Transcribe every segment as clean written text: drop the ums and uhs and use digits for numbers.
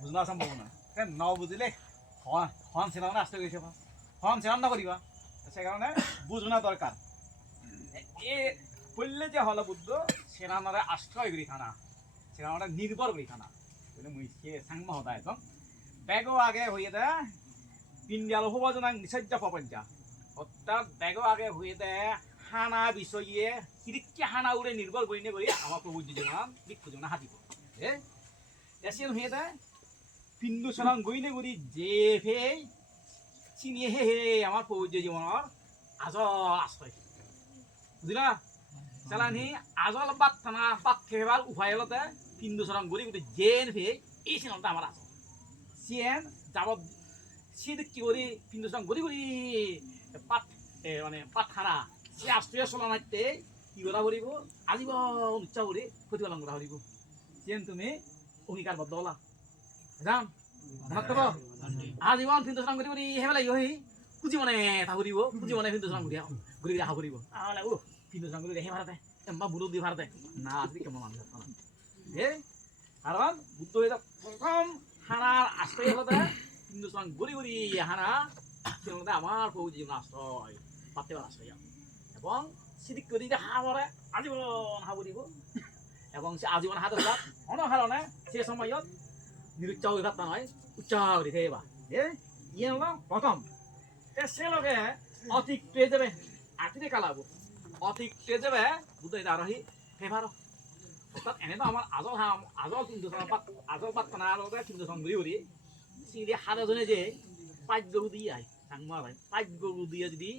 বুঝনা সম্ভব না ন বুঝিলে হন সেরানো আসতে গেছে হন সেরান না করিবা সে কারণে বুঝনা দরকার এ বললে যে হল বুদ্ধ সেরানারে আশ্রয় করি খানা সেরানারে নির্ভর করি খানা বলে মুই সে সাংমা হতা একদম ব্যাগও আগে হয়ে দেয় পিন্ডিয়াল হব জনা নিষেধ প্রপঞ্চা অর্থাৎ ব্যাগও আগে হয়ে দেয় হানা বিষয়ে হিরিক্কে হানা উড়ে নির্ভর করি করি আমার প্রভু জীবন বিক্ষু জীবন হাতিব এসিয়ান হয়ে দেয় পিন্দু সরং গইনে গুড়ি যে ফে চিনিয়ে হে হে আমার প্রভু জীবনের আজল আশ্রয় বুঝলা চালানি আজল বাত থানা বাত খেবার উপায় হলতে পিন্দু সরং গড়ি গুড়ি জেন ফে এই সিনটা আমার আজল সিয়েন যাব সিদিক কি করি পিন্দু সরং গড়ি গড়ি পাত মানে পাতখানা সে আশ্রয় চলানাইতে কি করা করিব আজীবন উচ্চা করে প্রতিপালন করা করিব সিয়েন তুমি অঙ্গীকারবদ্ধ হলা যাম মাত্র আজীবন পিন্দু সরং গড়ি গড়ি হেবেলা ইহি পুঁজি মনে তা করিব পুঁজি মনে পিন্দু সরং গড়ি গড়ি গড়ি হা করিব আলে ও পিন্দু সরং গড়ি হে ভারতে এম্বা বুড়ো দি ভারতে না আজকে কেমন মানুষ না কারণ বুদ্ধ এটা প্রথম হানার আশ্রয় হলতে পিন্দু সরং গড়ি গড়ি হানা সেটা আমার প্রভু জীবন আশ্রয় পাতে আশ্রয় এবং সিদিক করে যে হা মরে আজীবন হা করিব এবং সে আজীবন হাতে অন্য কারণে সে সময়ত নিরুচ্চাহ ঘাত নয় উচ্চাহ করে থাকবা ইয়ে হলো প্রথম সে লোকে অতিক পেয়ে যাবে আতিরে কালাবো অতিক পেয়ে যাবে বুদ্ধ এটা আরোহী ফেভারো অর্থাৎ এনে তো আমার আজল হাম আজল কিন্তু আজল পাত্তানা আর কিন্তু সংগ্রহ করি সিঁড়ি হাজারজনে যে পাঁচ গরু দিয়ে আয় সাংমা ভাই পাঁচ গরু দিয়ে যদি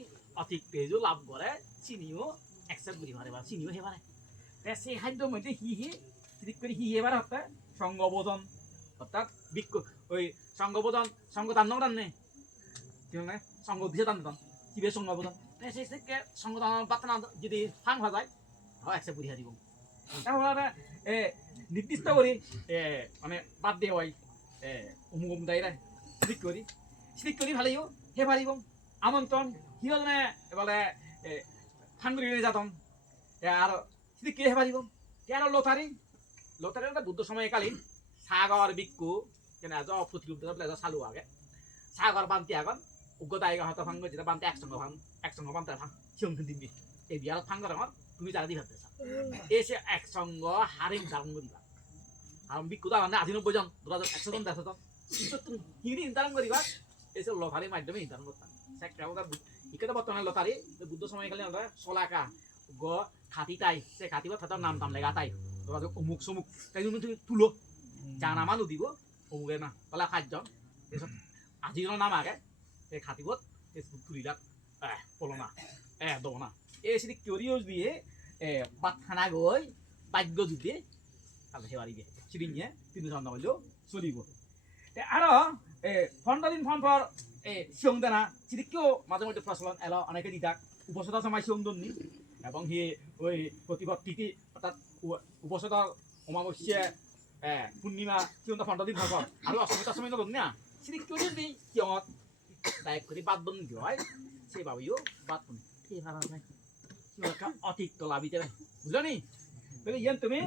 অতিক পেজও লাভ করে চিনিও একসেপ্ট করি পারে বা চিনিও হে পারে সেই খাদ্যের মধ্যে হি ঠিক করে হি এবার হচ্ছে সঙ্গবোধন অর্থাৎ বিক্ষ ওই সঙ্গবোধন সঙ্গ দান নাম নেই কি মানে সঙ্গ দিয়ে দান দান কিভাবে সঙ্গবোধন সেই থেকে সঙ্গ দান পাত্তা না যদি ফাং হওয়া যায় একসেপ্ট করি হারিব তারপরে নির্দিষ্ট করি মানে বাদ দিয়ে হয় অমুক অমুক দায়রা স্লিক করি ভালেও হে পারিব আমন্ত্রণ সিজনে বলে ফাংগুড়ি যাতন আর স্লিক হে পারিব আর লটারি লটারি বুদ্ধ সময়কালীন সাগর বিক্ষু কেন প্রতিরূপ চালু আগে সাগর বান্তি আগন উগ্রতা আগে হয়তো ফাঙ্গ যেটা বান্তি একসঙ্গ বান্তে ভাঙ সিং দিবি এই বিয়ার ফাঙ্গর আমার তুমি যারা দি ভাবতে এসে একসঙ্গ হারিং দারণ দিবা আর বিক্ষু দাঁড়ান আজি 90 জন 2100 জন 150 জন হিনি নির্ধারণ করিবা এসে লটারির মাধ্যমে নির্ধারণ করতাম ইকে বর্তমানে লটারি বুদ্ধ সময়কালীন চলাকা গ খাতিটাই সে খাতিবা তার নাম টাম লেগা তাই অমুক সমুক তাই জন্য তুমি তুলো জানা মানুষ দিব অমুকে না তাহলে 5 জন আজির নাম আগে এই খাতিবত তুলিলাম পলনা দনা এই সেটি কিউরিয়াস দিয়ে বাতখানা গই বাদ্য যুদ্ধে তাহলে সে পারিবে সেটি নিয়ে 3 জন হইলেও চলিব আরো 15 দিন পর সিং দেনা সেদিকেও মাঝে মধ্যে প্রচলন এলো অনেকে দিতাক উপসদা সময় সিং দন্নি এবং সি ওই প্রতিপদ তিথি অর্থাৎ উপসদা অমাবস্যা পূর্ণিমা সিং 15 দিন পর আর অষ্টমীটার সময় দন না সেদিকেও যদি সিংত দায়ক করে বাদ দন দিও হয় সে ভাবিও বাদ দন ঠিক আছে অতিক লাভি যাবে বুঝলো নি ইয়ান তুমি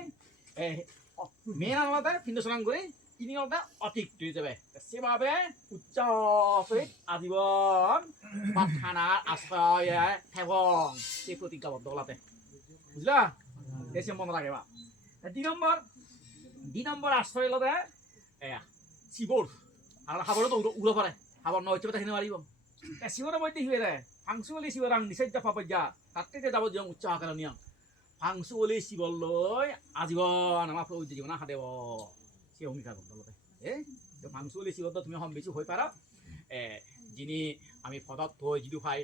মেন আলাদা কিন্তু সরাং করে তিনি আলাদা অতিক হয়ে যাবে সেভাবে উচ্চ আজীবন পাতখানার আশ্রয় এবং সেই প্রতিজ্ঞাবদ্ধ হলাতে বুঝলা এসে মনে রাখবা 2 নম্বর আশ্রয় হলতে শিবর আর হাবরও তো উড়ো পারে হাবর নয় হচ্ছে কিনে মারিব শিবরের মধ্যে হিয়ে দেয় ফাংশু বলে শিবর আং নিষেধ পাপা তার থেকে যাব যে উচ্চ আকার নিয়ম ফাংশু বলে শিবর লই আজীবন আমার প্রভু জীবন হাদেব সে অঙ্গীকার করতে বলতে ফাংশু বলে শিবর তুমি হম বেশি হয়ে পারো যিনি আমি ফদত থৈ যিটো খাই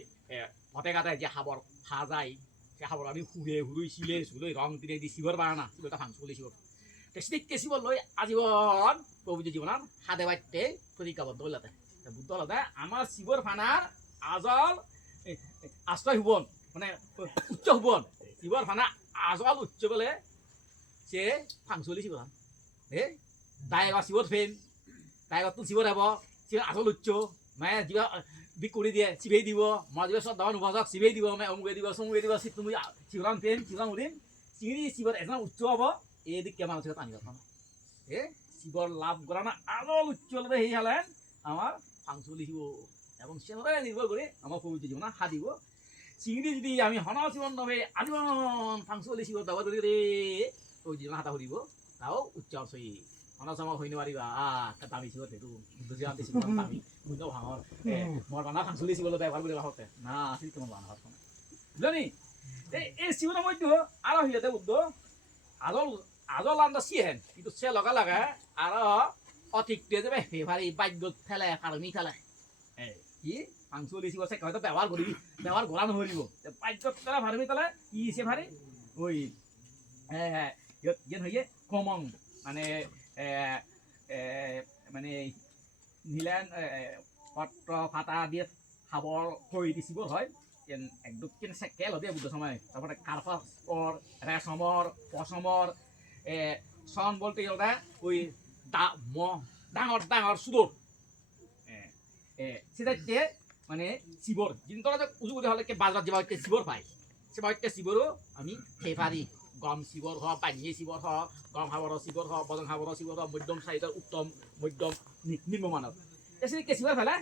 ফতে কাটাই যে হাবর খা যায় সে হাবর আমি হুড়ুই শিলে চুলৈ রং দিলে দি শিবর বানা শিবরটা ফাংশু বলে শিবর সেদিকে শিবর লই আজীবন প্রভু জীবন হাদে বাইতে প্রতিজ্ঞাবদ্ধ হলাতে বুদ্ধ হলাতে আমার শিবর ফানার আজল আশ্রয় হুবন মানে উচ্চ হুবন শিবর ফানা আজল উচ্চ বলে সে ফাংশলি শিবর দায়গা শিবর ফেন দায়গা তো শিবর হব শিবর আজল উচ্চ মানে যা বিকুড়ি দিয়ে শিবেই দিব মই যা সব দাওয়ান উপাসক শিবেই দিব মানে অমুকে দিব সমুকে দিব তুমি শিবরাম ফেন শিবরাম উদিন চিৰি শিবর এজন উচ্চ হব এই দিক কেমন আছে টানি কথা শিবর লাভ করা না আলোল উজ্জ্বলতা সেই হলেন আমার ফাংশু লিখিব এবং সেভাবে নির্ভর করে আমার পবিত্র জীবন হাদিব চিংড়ি যদি আমি হন জীবন নবে আজীবন ফাংশু লিখিব ব্যবহার করি রে ওই জীবন হাতা করিব তাও উচ্চার সহি হনাস আমার হইতে পারিবা দামি ছিল সেইটো বুদ্ধ জীবন দিছিল দামি বুদ্ধ ভাঙর মর বানা ফাংশু লিখিব ব্যবহার করে হতে না আসি তোমার বানা হত বুঝলি এই শিবর মধ্যে আরো হইয়াতে বুদ্ধ আজল আজল আন্দা সিহেন কিন্তু সে লগা লগা আর অতিক্রিয়া যাবে ফেভারি বাক্য ফেলে ফার্মি ফেলে কি ফাংশু লিখিব সে হয়তো ব্যবহার করবি ব্যবহার করা নহরিব বাক্য ফেলে ফার্মি ফেলে কি সে ভারি ওই যেন হইয়ে কমন মানে মানে নিলেন পত্র ফাটা দিয়ে খাবৰ হৈ দিছিব হয় একদম কেনে চেকেল দিয়ে বুদ্ধ সময় তারপরে কার্পাসর রেশমর পশমর সন বলতে গেলে ওই ডাঙর ডাঙর সুদর সেটা মানে শিবর জিনতলা উজু করে হলে বাজার যে বাড়িতে শিবর পাই সে বাড়িতে শিবরও আমি খেয়ে পারি গম শিবর হওয়া পানীয় শিবর হওয়া গম হাবর শিবর হওয়া বদন হাবর শিবর হওয়া মধ্যম সাইজের উত্তম মধ্যম নিম্নমানের এসে কে শিবর ফেলে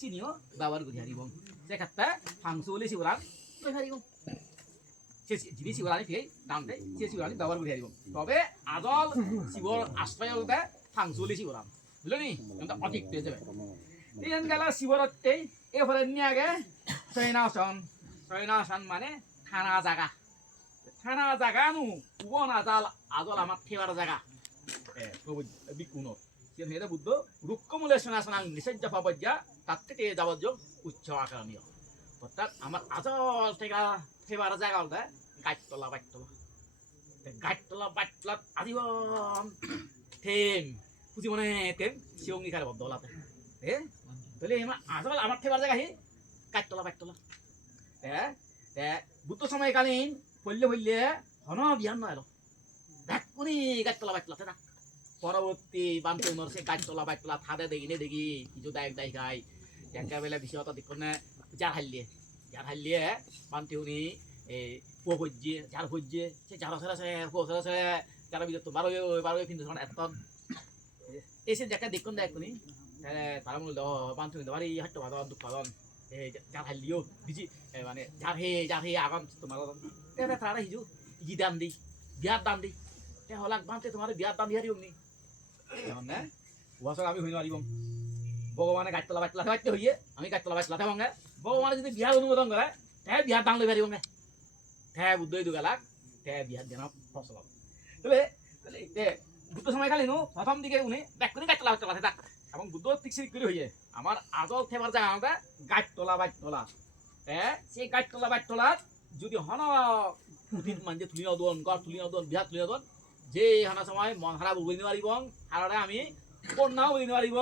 চিনিও ব্যবহার করে হারিব সে ক্ষেত্রে ফাংশু বলে শিবরান হারিব সে যিনি শিবরানি ফেই দামতে সে শিবরানি ব্যবহার করে হারিব তবে আজল শিবর আশ্রয় হলতে ফাংশু বলে শিবরান বুঝলি অধিক পেয়ে যাবে এই গেল শিবরতেই এরপরে নিয়ে আগে সৈনাসন মানে থানা জায়গা থানা জায়গা নু উবন আজাল আজল আমার থেবার জায়গা বিকুণর সেটা বুদ্ধ রুক্ষমূলে সনাসনাং নিষেজ্য পাবজ্ঞা তার থেকে যাবজ্যোগ উচ্চ আকারণীয় অর্থাৎ আমার আজল থেকে থেবার জায়গা হল গাছতলা বাইতলা আজীবন থেম বুঝি মনে থেম শিবঙ্গি খারে বদ্ধ হলাতে তাহলে আজল আমার থেবার জায়গা হি গাছতলা বুদ্ধ সময়কালীন পল্লে হন বিহান নয় দেখ কোনি গাছতলা বাইতলাতে দেখ পরবর্তী বানতে উনর সে গাছতলা বাইতলা থাদে দেখি কিছু দেখ গাই একটা বেলা বিষয়ত দেখুন যার হাল্লিয়ে বানতে উনি পুয়া ভজ্যে যার ভজ্যে সে যার ছেড়ে যারা বিদ্যুৎ বারো কিন্তু এতন এসে দেখা দেখুন দেখ কোনি তারা মূল বানতে উনি বাড়ি হাট্ট ভাদন দুঃখ ভাদন যার হাল্লিও বিজি মানে যার হে আগাম তোমার তারা হিজু ই দাম দি বিয়ার দাম দি হলাক বানতে তোমার বিয়ার দাম দিহারি অগ্নি এমন না ওয়াসর আমি হইন আরিব ভগবানে গাছতলা বাইতলা থাকতে হইয়ে আমি গাছতলা বাইতলা থাকবে ভগবানে যদি বিয়ার অনুমোদন করে তাই বিয়ার দাম লই পারিব তাই বুদ্ধ দুগালাক তাই বিয়ার দেনা ফসল তবে বুদ্ধ সময়কালীন প্রথম দিকে উনি দেখুন গাছতলা বাইতলা থাক এবং বুদ্ধ ঠিক করে হইয়ে আমার আজল থেবার জায়গা গাছতলা বাইতলা সেই গাছতলা বাইতলা যদি হন মানে তুলি নদন গড় তুলি নদন বিহার তুলি নদন যে হানা সময় মন হারা বুঝি নিব হারারে আমি কন্যাও বুঝি নিব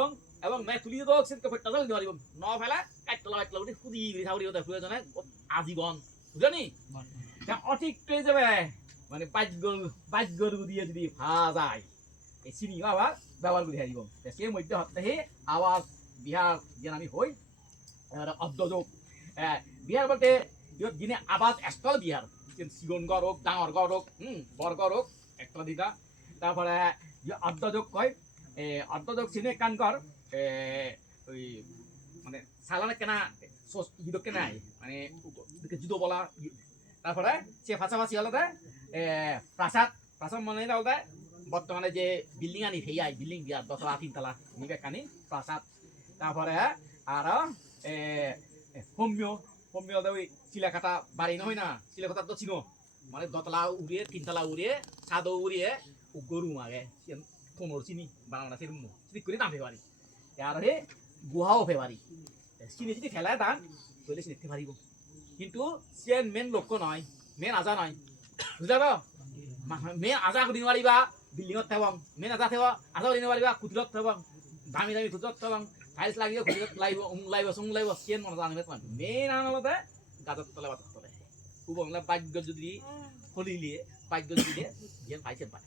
এবং মে তুলি দোক সে কপটা বুঝি নিব ন ফেলা কাটলা কাটলা উঠে খুদি রিথাউরি ওটা প্রয়োজনে আজীবন বুঝনি অঠিক পেয়ে যাবে মানে বাজ্যর দিয়ে যদি ভা যায় এই চিনি আবার ব্যবহার করে হারিব সে মধ্যে হতে আবার বিহার যেন আমি হই অদ্যযোগ বিহার বলতে দিনে আবাদ স্থল বিহার সিগন গড় হোক ডাঙর গড় হোক বর গড় হোক একটা দিটা তারপরে অর্ধযোগ কয় অর্ধযোগ চিনে কান কর ওই মানে সালানে কেনা হিদক কেনাই মানে জুদো বলা তারপরে সে পাশাপাশি আলাদা প্রাসাদ মানে আলাদা বর্তমানে যে বিল্ডিং আনি হেয়াই বিল্ডিং বিয়ার 10 তলা 3 তলা নিবে কানি প্রাসাদ তারপরে আর হোমিও ওই চিলাকাটা বাড়ি নহয় না চিলাকাটা তো চিনো মানে 2 তলা উড়িয়ে 3 তলা উড়িয়ে ছাদও উড়িয়ে গরু মাগে কোমর চিনি বানানা সেরকম চিনি করে দাম ফেবারি আর হে গুহাও ফেবারি চিনি যদি ফেলায় দান তাহলে চিনিতে পারিব কিন্তু সে মেন লক্ষ্য নয় মেন আজা নয় বুঝলাম মেন আজা করি নোৱাৰিবা বিল্ডিঙত থাকবাম মেন আজা থাকবা আজা করি নোৱাৰিবা খুচরত থাকবাম দামি খুচরত থাকবাম টাইলস লাগিয়ে খুচরত লাগিব চুং লাগিব চেন মনে জানিবে তোমার মেন আনলতে গাজর তলে বাতর তলে খুব বাক্য যদি হলিলিয়ে বাক্য যদি যেন পাইছে পায়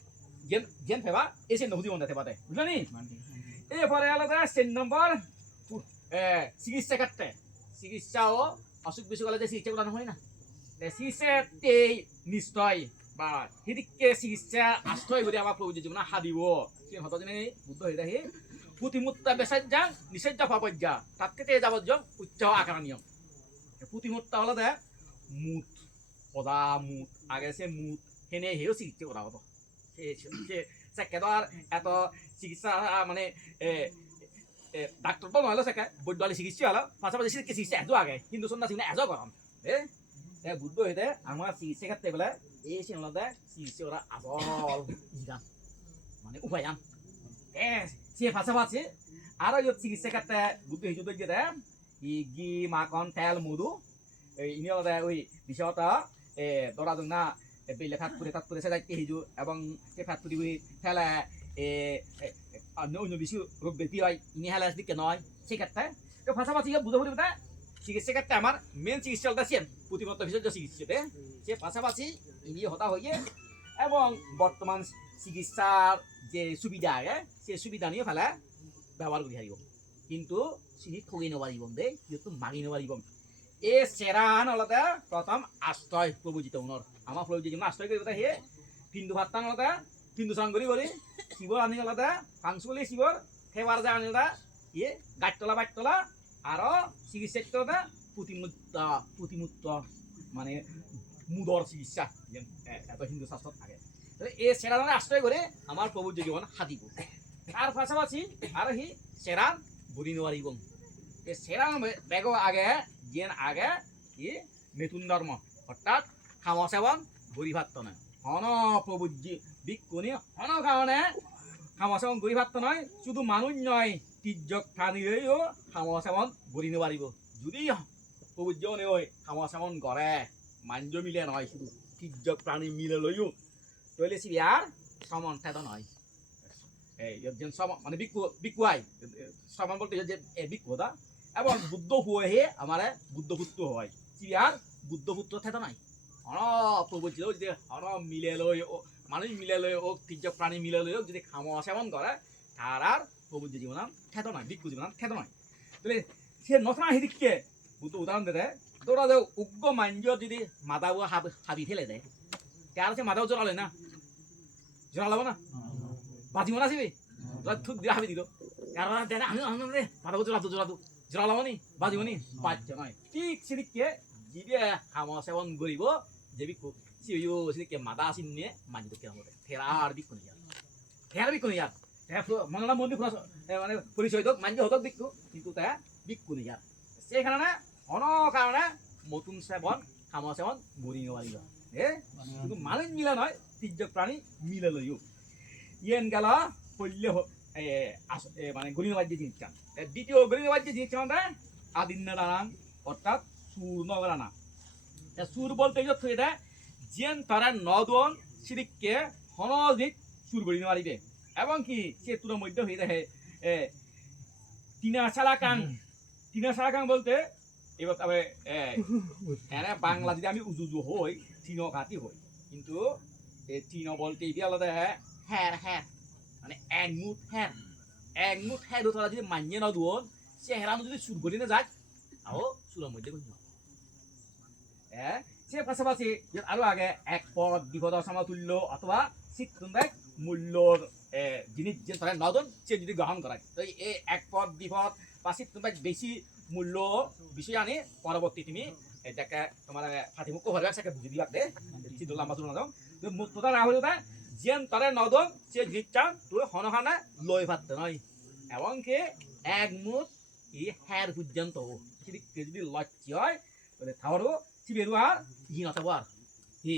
যেন ফেবা এসে নবুজি মনে থেবাতে বুঝলি এরপরে আলাদা 3 নম্বর চিকিৎসা ক্ষেত্রে চিকিৎসাও অসুখ বিসুখ হলে যে চিকিৎসা করা হয় না চিকিৎসাতেই নিশ্চয় বা সেদিকে চিকিৎসা আশ্রয় করে আমার প্রভু জীবন হাদিব সে হতজনে বুদ্ধ হয়ে দেখে পুতিমুত্তা বেসাজ্জা নিষেজ্জা পাপজ্জা তাকে তে যাবজ্জম উচ্চ আকারণীয় পুতিমুত্তা হলো দে মুত পদা মুত আগে সে মুত হেনে হেও চিকিৎসা করা হতো সে কেদার এত চিকিৎসা মানে ডাক্তার তো নহলে চাকে বৈদ্যালয় চিকিৎসা হলো পাশাপাশি চিকিৎসা এজো আগে কিন্তু সন্ধ্যা চিকিৎসা এজো গরম বুদ্ধ হইতে আমার চিকিৎসা ক্ষেত্রে বলে এই সিংহতে চিকিৎসা করা আজল ইরান মানে উপায়ান সে পাশাপাশি আরো চিকিৎসা ক্ষেত্রে বুদ্ধ হিসু যেতে ঘি মাখন তেল মধু ইনি হলে ওই বিষয়টা ধরা যাক না বেলে ফ্যাট করে সে যাইতে হিজু এবং সে ফ্যাট করে ফেলে অন্য অন্য বেশি রোগ ব্যক্তি হয় ইনি হেলে দিকে নয় সেক্ষেত্রে তো পাশাপাশি বুঝে বুঝবে চিকিৎসা ক্ষেত্রে আমার মেন চিকিৎসাটা সেন প্রতিমত্ত বিশেষ চিকিৎসাতে সে পাশাপাশি ইনি হতা হয়ে এবং বর্তমান চিকিৎসার যে সুবিধা আগে সে সুবিধা নিয়ে ফেলে ব্যবহার করে হারিব কিন্তু চিনি ঠগি নবারিব দে যেহেতু মাগি নবারিব এ সেরান হলতে প্রথম আশ্রয় প্রভুজিত উনর আমার প্রভুজিত আশ্রয় করে হে হিন্দু ভাত্তান হলতে হিন্দু সাংগরি বলি শিবর আনি হলতে ফাংসু বলি শিবর ফেবার যা আনিলা ইয়ে গাঠতলা বাটতলা আরো চিকিৎসা পুতিমুত্ত মানে মুদর চিকিৎসা এত হিন্দু শাস্ত্র থাকে এই সেরান আশ্রয় করে আমার প্রভুর জীবন হাতিব তার পাশাপাশি আর হি সেরান বুড়ি নোয়ারিব এই সেরান বেগ আগে যেন আগে ই মেতুন ধর্ম অর্থাৎ খাওয়া সেবন গরি ভাত নয় হন প্রভুজি বিক্ষুনি হন কারণে খাওয়া সেবন গরি ভাত নয় শুধু মানুষ নয় তির্যক প্রাণীরেও খাওয়া সেবন গরি নোয়ারিব যদি প্রভুজনে ওই খাওয়া সেবন করে মাঞ্জ মিলে নয় শুধু তির্যক প্রাণী মিলে লইও তৈলে সিবিয়ার সমান ঠেদ নয় এই যেন সমান মানে বিকুয়াই সমান বলতে যে বিকুদা এবং বুদ্ধ হয়ে আমার বুদ্ধপুত্র হয় সিবিয়ার বুদ্ধপুত্র ঠেদ নাই অন প্রভুজি যে অন মিলে লই মানুষ মিলে লই ও তির্যক প্রাণী মিলে লই যদি খাওয়া সেবন করে তার আর প্রভুজি জীবন ঠেদ নয় বিক্ষু জীবন ঠেদ নয় তাহলে সে নথনা হিদিককে বুদ্ধ উদাহরণ দে তোরা যে উগ্র মাঞ্জ যদি মাদাও হাবি ফেলে দেয় তার সে মাদাও জোরালে না জোরালাবো না বাজিব না আসবি থুক দিয়ে হাবি দিল আমি মাদাও জোরালাবো নি বাজিব নি বাচ্চা নয় ঠিক সেদিককে যিনি খাওয়া সেবন করিব যে বিক্ষু সিও সেদিকে মাদা আসিন নিয়ে মাঞ্জিত কেমন ফেরার বিক্ষু নিয়ে ফেরার বিক্ষু নিয়ে মনলা মন্দির মানে পরিচয় হোক মাঞ্জ হতক বিক্ষু কিন্তু তা বিক্ষু নিয়ে সেই কারণে অন কারণে নতুন সেবন খাওয়া সেবন গড়ি নেওয়ারিব শুধু মানুষ মিলে নয় তির্যক প্রাণী মিলে লইও ইয়েন গেল পল্য মানে গরিনবাজ্য জিনিসটা দ্বিতীয় গরিনবাজ্য জিনিসটা মানে আদিন্য রানাং অর্থাৎ সুর নগরানা সুর বলতে এটা যেন তারা নদন সিরিককে হনজিক সুর গড়ি নেওয়ারিবে এবং কি সে তুলোর মধ্যে হয়ে দেখে টিনা সালাকাং বলতে এবার তবে বাংলা যদি আমি উজুজু হই টিন ঘাটি হই কিন্তু টিন বলতে এটা আলাদা হ্যাঁ মানে এক মুঠ হ্যাঁ তোরা যদি মানিয়ে না দুন সে হেরানো যদি সুর গড়ি না যায় আও সুরের মধ্যে গড়ি সে পাশাপাশি আরো আগে এক পদ বিপদ সমতুল্য অথবা শীত মূল্যর জিনিস যে তারা নদন সে যদি গ্রহণ করায় তো এই এক পদ বিপদ বা শীত বেশি মূল্য বিষয় আনি পরবর্তী তুমি এটাকে তোমার ফাটিমুখ হরে সেকে বুঝি দিবা দে চিন্তা লম্বা চুল নাও তোতা না হলে যেন তারে নদন সে জিনিসটা তুই হনহানা লই ভাবতে নয় এবং কি এক মুঠ ই হ্যার পর্যন্ত যদি লক্ষ্য হয় তাহলে থাওয়ারও সিবেরু আর ই নথাবো আর হি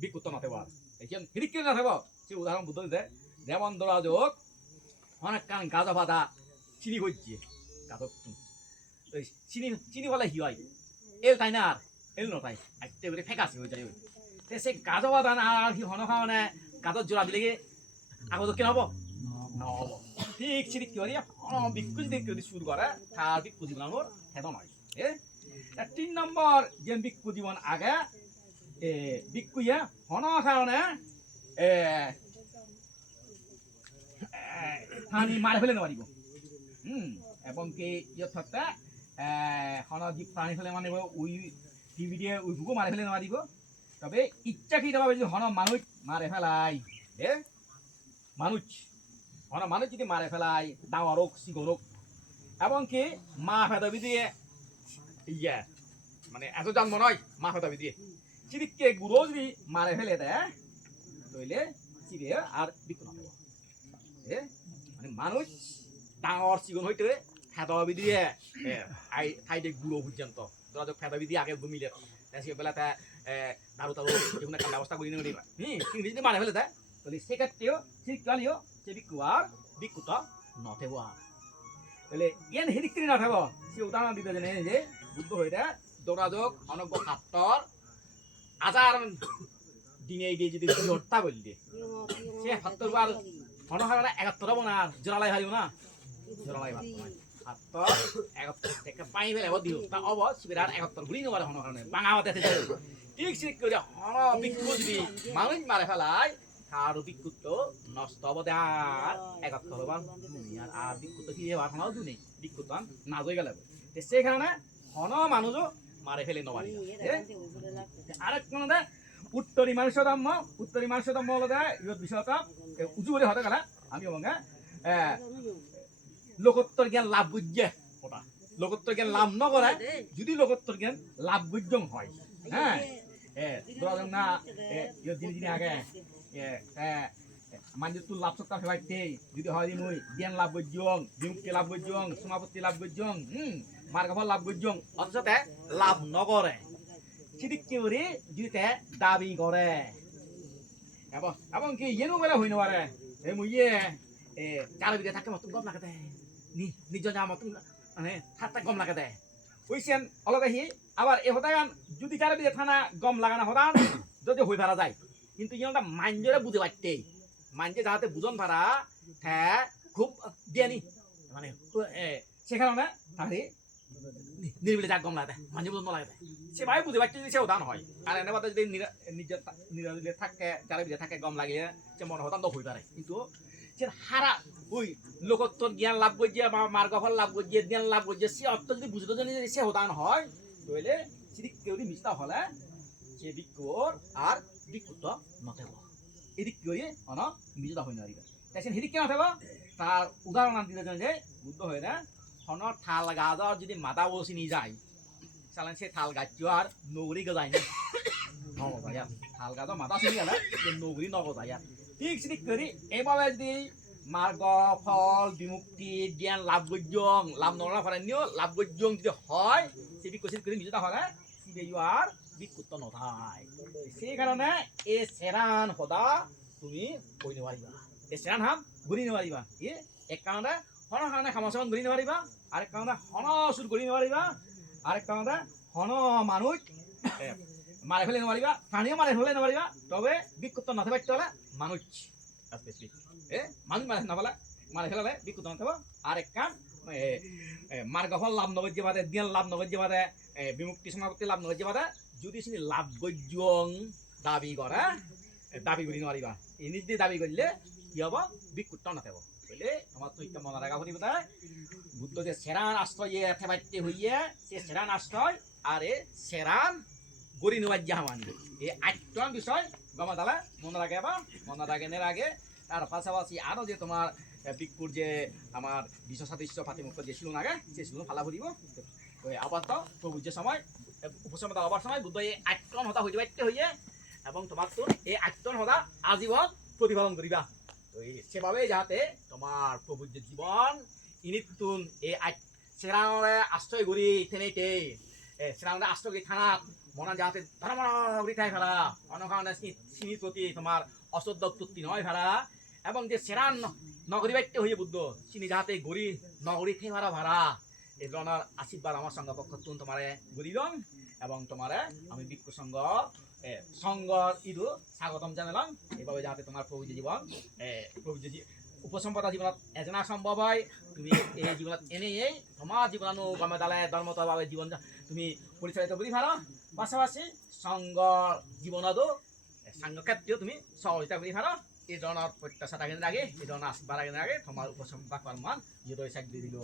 বিকুত নথাবো আর এখন হিরিকে নথাবো সে উদাহরণ বুদ্ধ দিতে যেমন ধরা যোগ অনেক কান গাজা বাঁধা চিনি হচ্ছে চিনি বলে হি হয় এল তাই না আর এল নতাই একটা করে ফেঁকাছে হয়ে যায় সে গাজা বাঁধা না আর কি হন খাওয়ানে গাজর জোড়া দিলে আগত কেন হব নহব ঠিক চিনি কি হয় বিক্ষু যদি শুরু করে তার বিক্ষু জীবন হেদ নয় 3 নম্বর যে বিক্ষু জীবন আগে বিক্ষুয়ে হন কারণে হানি মারে ফেলে নেওয়ারিব এবং কি ইয়থা হন জীব প্রাণী ফেলে মানে উই টিভি দিয়ে উইভুকো মারে ফেলে নেওয়ারিব তবে ইচ্ছাকৃতভাবে যদি হন মানুষ মারে ফেলাই মানুষ মানুষ যদি মারে ফেলায় ডাঙর হোক চিকন হোক এবং কি মা ফেদাবি দিয়ে ইয়া মানে এত জন্ম নয় মা ফেদাবি দিয়ে চিদিকে গুঁড়ো যদি মারে ফেলে দেয় তইলে চিড়ে আর বিক্রি হবে মানে মানুষ ডাঙর চিকন হইতে ফেদাবি দিয়ে খাইতে গুঁড়ো পর্যন্ত যোগাযোগ ফেদাবি দিয়ে আগে ঘুমিলে সে বেলা তা দারু তারু যেগুলো একটা ব্যবস্থা করে নিয়ে নিবা যদি মারে ফেলে দেয় তাহলে সেক্ষেত্রেও শীতকালীয় সে বিক্রু আর বিক্রুত নথেব তাহলে ইয়ান হেদিক তিনি নথেব সে উদাহরণ দিতে জানে যে বুদ্ধ হইতে যোগাযোগ অনব্য খাত্তর আজার দিনে দিয়ে যদি হত্যা বলি দিয়ে সে খাত্তর বার অনহারা ৭১ হব না জোরালাই হারিব না জোরালাই ভাত খাত্তর ৭১ থেকে পাই ফেলে দিও তা অব শিবিরার ৭১ ঘুরি নেবার হন কারণে বাঙা দেখে যায় ঠিক ঠিক করে হন বিক্ষু যদি মানুষ মারে ফেলায় আর বিক্ষুত নষ্ট হব আর ৭১ হবার দুনিয়ার আর বিক্ষুত কি হবার হন দুনি বিক্ষুত না হয়ে গেলে সেই কারণে হন মানুষও মারে ফেলে নবারি আরেক কোন উত্তরী মানুষ ধর্ম বলতে ইহত বিষয়টা উঁচু করে হতে গেলে আমি বলবো লোকোত্তর জ্ঞান লাভ বুঝে ওটা লোকোত্তর জ্ঞান লাভ ন করে যদি লোকোত্তর জ্ঞান লাভ বুঝং হয় হ্যাঁ ধরা না যিনি যিনি আগে মানে তুই লাভ সত্তা ফেলাইতে যদি হয় মুই জ্ঞান লাভ বুঝং বিমুক্তি লাভ বুঝং সমাপত্তি লাভ বুঝং মার্গফল লাভ বুঝং অথচ লাভ নগরে চিদিক করে যদি দাবি করে এবং কি ইয়েনো বেলা হই নবারে মুই চার বিঘা থাকে মতন গম লাগাতে নিজ যা মতন মানে থাকতে গম লাগাতে ওইছেন অলগ আহি আবার এ হতাগান যদি চার বিঘা থানা গম লাগানো হতান যদি হই ভাড়া যায় কিন্তু ইয়েনটা মাঞ্জরে বুঝে পারতে মাঞ্জে যাতে বুঝন ভাড়া হ্যাঁ খুব জ্ঞানী মানে সে কারণে তাহলে নিরিবিলি যাক গম লাগাতে মাঞ্জে বুঝন লাগাতে সে ভাই বুঝে পারছে সে উদান হয় আর এনে বাদে যদি নিজের নিরাদিলে থাকে চার বিঘা থাকে গম লাগিয়ে সে মনে হতান তো হই পারে কিন্তু সে হারা ওই লোকোত্তর জ্ঞান লাভ করছে বা মার্গফল লাভ করছে জ্ঞান লাভ করছে সে অর্থ যদি বুঝতে জানি সে হতান হয় তাহলে যদি কেউ মিস্তা হলে সে বিক্ষোর আর বিক্ষুত নথেব এদিক করে অন মিজতা হয়ে নারিবে তাই সেদিক কেন নথেব তার উদাহরণ দিতে যে বুদ্ধ হয়ে না হন থাল গাজর যদি মাথা বসি নিয়ে যায় চালেন সে থাল গাছ আর নগরী গজায় না নগজায়া থাল গাজর মাথা চিনি গেলে নগরী নগজায়া ঠিক সেদিক করি এইভাবে যদি মার্গ ফল বিমুক্তি জ্ঞান লাভ গজ্যং লাভ নরা ফরান্য লাভ গজ্যং যদি হয় সে বিকশিত করে মিজতা হলে সিবে আর বিক্ষুত নথায় সেই কারণে এ সেরান সদা তুমি কই নোৱাৰিবা এ সেরান হাম ঘূৰি নোৱাৰিবা এক কারণে হন কারণে খামাচন ঘূৰি নোৱাৰিবা আরেক কারণে হন সুর ঘূৰি নোৱাৰিবা আরেক কারণে হন মানুষ মারে ফেলে নোৱাৰিবা প্রাণীও মারে ফেলে নোৱাৰিবা তবে বিক্ষুত নথাবে হলে মানুষ মানুষ মারে ফেলে বিক্ষুত নথাব আরেক কান মার্গফল লাভ নগজ্য বাদে জ্ঞান লাভ নগজ্য বাদে বিমুক্তি সমাপত্তি লাভ নগজ্য বাদে যদি সে লাভ গজ্যং দাবি করে দাবি করি নোৱাৰিবা এই নিজে দাবি করলে কি হব বিক্ষুত নথাব বলে আমার তো একটা মনে রাখা হতে বোধ বুদ্ধ যে সেরান আশ্রয় এথেবাইতে হইয়ে সে সেরান আশ্রয় আর এ সেরান গড়ি নেওয়ার জাহামানি এই আটটা বিষয় গমা তালা মনে রাখে বা মনে রাখেনের আগে তার পাশাপাশি আরো যে তোমার বিক্ষুর যে আমার বিশ্ব সাদৃশ্য পাতিমুক্ত যে ছিল আগে সে ছিল ফালা ভরিব আবার তো প্রভুর যে সময় উপসমতা হবার সময় বুদ্ধ এই আটটন হতা হইতে পারতে হইয়ে এবং তোমার তো এই আটটন হতা আজীবন প্রতিপালন করিবা তো সেভাবে যাতে তোমার প্রভুর যে জীবন ইনিতুন এই সেরানরে আশ্রয় করি থেনেইতে সেরানরে আশ্রয় করি থানা মনা যাতে ধর্মরি খাই ফেলা অন্য কারণে চিনি প্রতি তোমার অশ্রদ্ধ উৎপত্তি নয় ফেলা এবং যে সেরান নগরী বাইতে হইয়ে বুদ্ধ চিনি যাতে গড়ি নগরী থেকে ভাড়া ভাড়া এই ধরনের আশীর্বাদ আমার সঙ্গ পক্ষ তোমারে গড়িলাম এবং তোমারে আমি বিক্ষু সংঘ ইদু স্বাগতম জানালাম এইভাবে যাতে তোমার প্রভু জীবন প্রভু উপসম্পদা জীবনত এজনা সম্ভব হয় তুমি এই জীবনত এনেই তোমার জীবনানু গমে দালায় ধর্মতভাবে জীবন তুমি পরিচালিত করি ভালো পাশাপাশি সংঘ জীবনতো সাংঘ ক্ষেত্রেও তুমি সহযোগিতা করি ভালো এই ধরনের প্রত্যাশা থাকেন আগে এই ধরনের আশীর্বাদ রাখেন আগে তোমার উপসম্পদ কর্মান ইয়ে চাক দিয়ে দিল